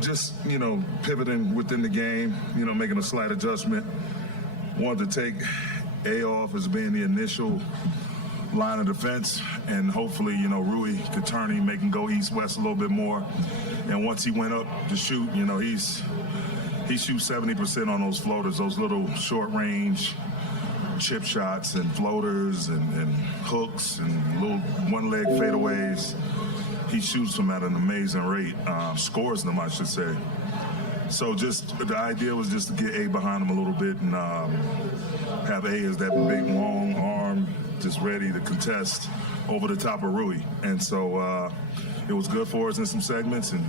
just, pivoting within the game, making a slight adjustment. Wanted to take A off as being the initial line of defense, and hopefully, Rui could turn him, make him go east-west a little bit more. And once he went up to shoot, he shoots 70% on those floaters, those little short-range chip shots and floaters and hooks and little one-leg fadeaways. He shoots them at an amazing rate, scores them, I should say. So just the idea was just to get A behind him a little bit and have A as that big, long arm just ready to contest over the top of Rui. And so it was good for us in some segments. And,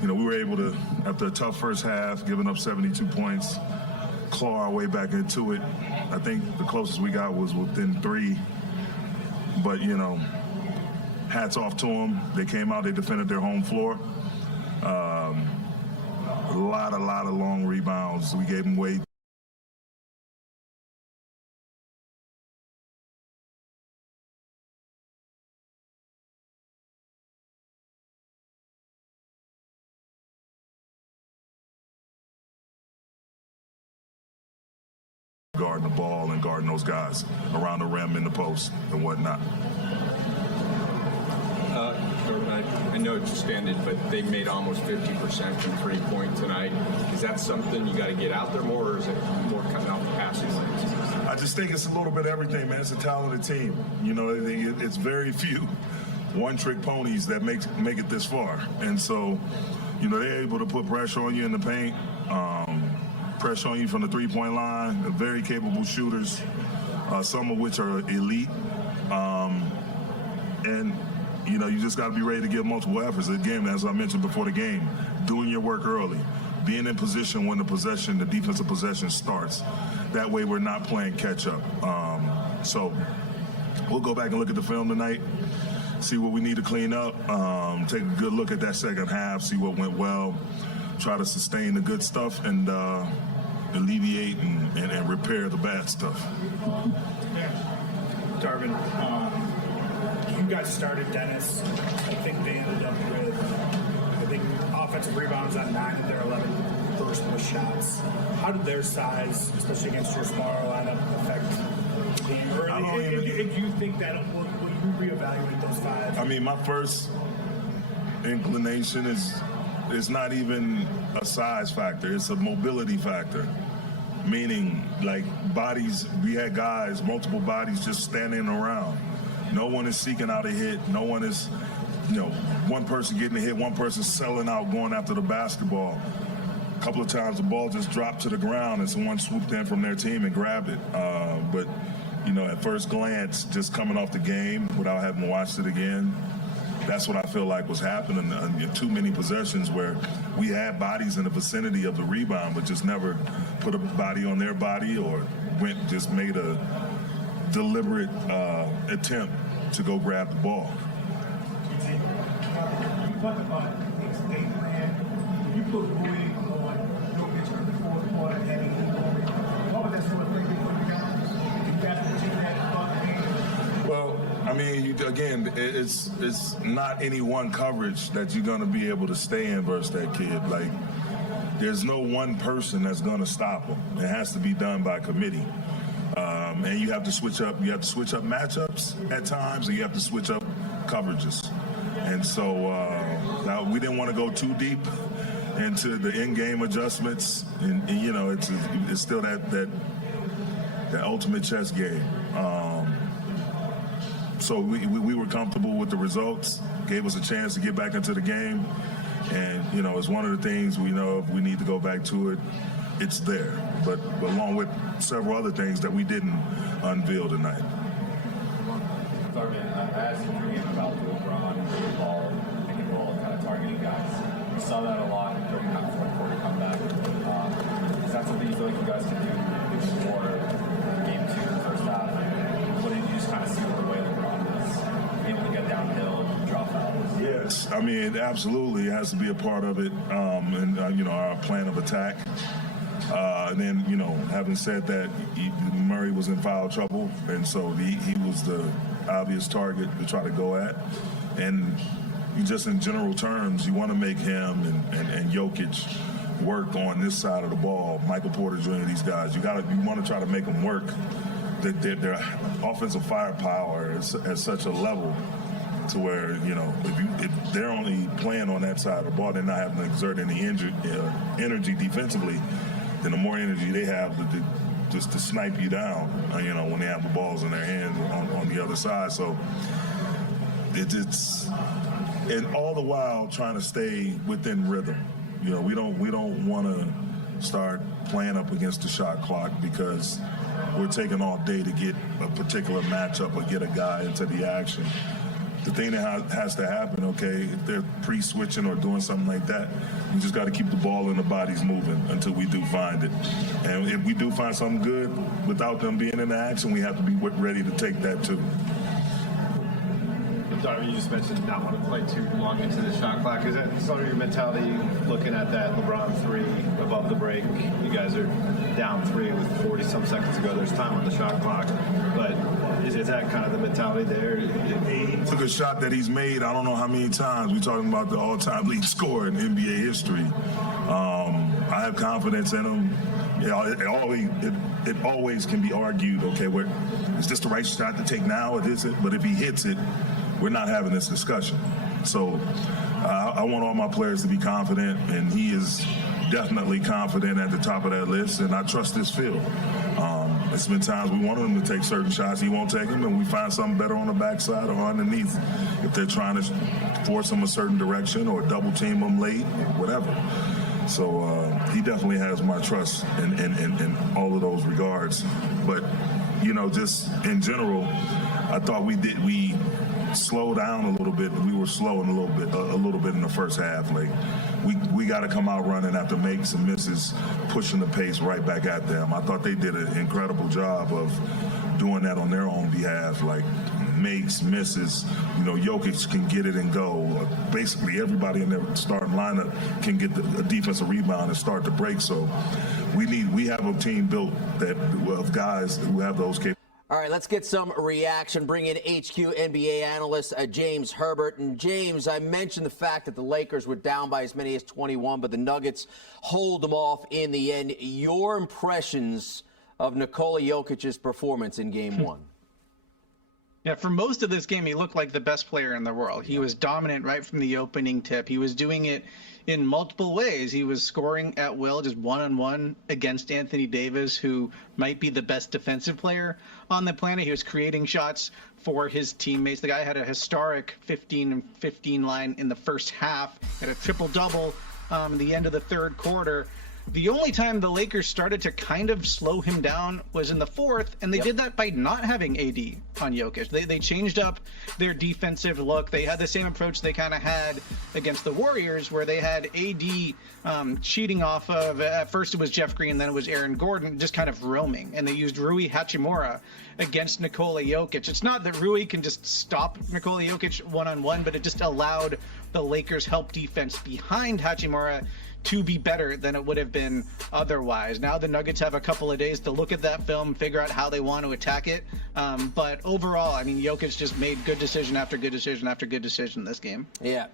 we were able to, after a tough first half, giving up 72 points, claw our way back into it. I think the closest we got was within 3. But, hats off to them. They came out, they defended their home floor. A lot of long rebounds. We gave them weight. Guarding the ball and guarding those guys around the rim in the post and whatnot. I know it just ended, but they made almost 50% from three-point tonight. Is that something you got to get out there more, or is it more cutting off the passing lanes? I just think it's a little bit of everything, man. It's a talented team. It's very few one-trick ponies that make it this far. And so, they're able to put pressure on you in the paint, pressure on you from the three-point line. They're very capable shooters, some of which are elite. And you just got to be ready to give multiple efforts. Again, as I mentioned before the game, doing your work early, being in position when the defensive possession starts. That way we're not playing catch-up. So we'll go back and look at the film tonight, see what we need to clean up, take a good look at that second half, see what went well, try to sustain the good stuff and alleviate and repair the bad stuff. Darvin, you guys started Dennis. I think they ended up with, offensive rebounds on 9 of their 11 first push shots. How did their size, especially against your smaller lineup, affect the game? Or do you think that will you reevaluate those 5? My first inclination is it's not even a size factor. It's a mobility factor. Meaning, like, bodies, we had guys, multiple bodies just standing around. No one is seeking out a hit. No one is, one person getting a hit, one person selling out, going after the basketball. A couple of times the ball just dropped to the ground and someone swooped in from their team and grabbed it. But, at first glance, just coming off the game without having watched it again, that's what I feel like was happening in too many possessions where we had bodies in the vicinity of the rebound but just never put a body on their body or just made a deliberate attempt to go grab the ball. You talked about game plan. You put Rui on Jokic in the fourth quarter, heavy. What was that sort of thing for you guys? You guys were taking that thought the game? Well, again, it's not any one coverage that you're going to be able to stay in versus that kid. Like, there's no one person that's going to stop him. It has to be done by committee. And you have to switch up. You have to switch up matchups at times, and you have to switch up coverages. And so we didn't want to go too deep into the in-game adjustments. And it's still that ultimate chess game. So we were comfortable with the results. Gave us a chance to get back into the game. And it's one of the things we know if we need to go back to it, it's there. But along with several other things that we didn't unveil tonight. Darvin, I asked you again about LeBron and the ball, pick and roll, kind of targeting guys. We saw that a lot during that fourth quarter comeback. Is that something you feel like you guys can do more game 2 in the first half? What did you just kind of see with the way LeBron was able to get downhill and drop fouls? Yes, absolutely. It has to be a part of it, and our plan of attack. And then, having said that, Murray was in foul trouble, and so he was the obvious target to try to go at. And, you just in general terms, you want to make him and Jokic work on this side of the ball. Michael Porter Jr., these guys, you want to try to make them work. Their offensive firepower is at such a level to where, if they're only playing on that side of the ball, they're not having to exert any energy defensively, then the more energy they have just to snipe you down, when they have the balls in their hands on the other side. So it's and all the while trying to stay within rhythm. We don't want to start playing up against the shot clock because we're taking all day to get a particular matchup or get a guy into the action. The thing that has to happen, if they're pre-switching or doing something like that, we just got to keep the ball and the bodies moving until we do find it. And if we do find something good without them being in the action, we have to be ready to take that too. Darvin, you just mentioned not wanting to play too long into the shot clock. Is that some of your mentality looking at that LeBron 3 above the break? You guys are down 3 with 40-some seconds to go. There's time on the shot clock. But is that kind of the mentality there? Took a shot that he's made I don't know how many times. We're talking about the all-time lead scorer in NBA history. I have confidence in him. It always can be argued, is this the right shot to take now or is it? But if he hits it, we're not having this discussion. So I want all my players to be confident, and he is definitely confident at the top of that list, and I trust this field. It's been times we wanted him to take certain shots, he won't take them, and we find something better on the backside or underneath if they're trying to force him a certain direction or double team him late or whatever. So he definitely has my trust in all of those regards. But, just in general, I thought we slowed down a little bit. We were slow in a little bit in the first half. Like we got to come out running after makes and misses, pushing the pace right back at them. I thought they did an incredible job of doing that on their own behalf. Like makes, misses, Jokic can get it and go. Basically, everybody in their starting lineup can get a defensive rebound and start to break. So we have a team built of guys who have those capabilities. All right, let's get some reaction. Bring in HQ NBA analyst James Herbert. And James, I mentioned the fact that the Lakers were down by as many as 21, but the Nuggets hold them off in the end. Your impressions of Nikola Jokic's performance in Game 1? Yeah, for most of this game, he looked like the best player in the world. He was dominant right from the opening tip. He was doing it in multiple ways. He was scoring at will, just one-on-one against Anthony Davis, who might be the best defensive player on the planet. He was creating shots for his teammates. The guy had a historic 15-15 line in the first half, had a triple-double the end of the third quarter. The only time the Lakers started to kind of slow him down was in the fourth, and they did that by not having AD on Jokic. They changed up their defensive look. They had the same approach they kind of had against the Warriors, where they had AD cheating off of, at first it was Jeff Green, then it was Aaron Gordon, just kind of roaming. And they used Rui Hachimura against Nikola Jokic. It's not that Rui can just stop Nikola Jokic one-on-one, but it just allowed the Lakers' help defense behind Hachimura to be better than it would have been otherwise. Now the Nuggets have a couple of days to look at that film, figure out how they want to attack it. But overall, I mean, Jokic just made good decision after good decision after good decision this game. Yeah.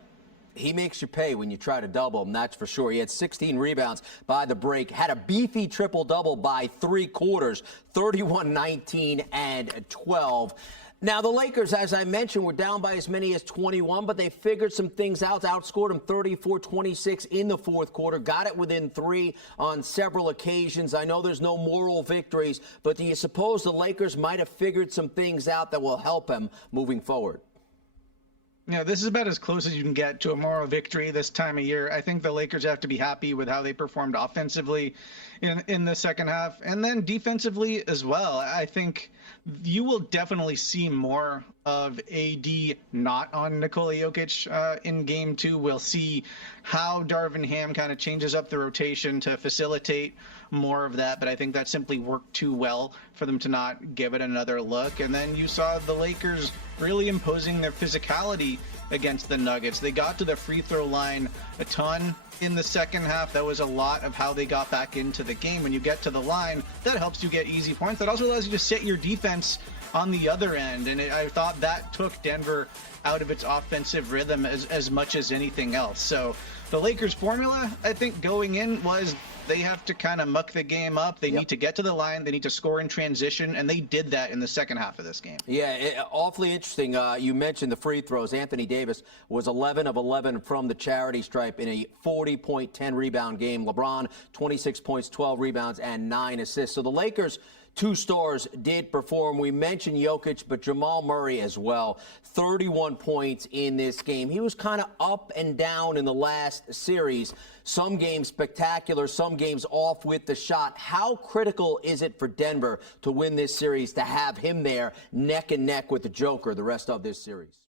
He makes you pay when you try to double him, that's for sure. He had 16 rebounds by the break, had a beefy triple-double by 3 quarters, 31, 19, and 12. Now, the Lakers, as I mentioned, were down by as many as 21, but they figured some things out, outscored them 34-26 in the fourth quarter, got it within 3 on several occasions. I know there's no moral victories, but do you suppose the Lakers might have figured some things out that will help them moving forward? Yeah, this is about as close as you can get to a moral victory this time of year. I think the Lakers have to be happy with how they performed offensively in the second half, and then defensively as well. I think you will definitely see more of AD not on Nikola Jokic in Game 2. We'll see how Darvin Ham kind of changes up the rotation to facilitate more of that, but I think that simply worked too well for them to not give it another look. And then you saw the Lakers really imposing their physicality against the Nuggets. They got to the free throw line a ton in the second half. That was a lot of how they got back into the game. When you get to the line, that helps you get easy points. That also allows you to set your defense on the other end, and I thought that took Denver out of its offensive rhythm as much as anything else. So the Lakers' formula, I think, going in was they have to kind of muck the game up. They need to get to the line. They need to score in transition, and they did that in the second half of this game. Yeah, awfully interesting. You mentioned the free throws. Anthony Davis was 11 of 11 from the charity stripe in a 40-point, 10-rebound game. LeBron, 26 points, 12 rebounds, and 9 assists. So the Lakers' two stars did perform. We mentioned Jokic, but Jamal Murray as well. 31 points in this game. He was kind of up and down in the last series. Some games spectacular, some games off with the shot. How critical is it for Denver to win this series, to have him there neck and neck with the Joker the rest of this series?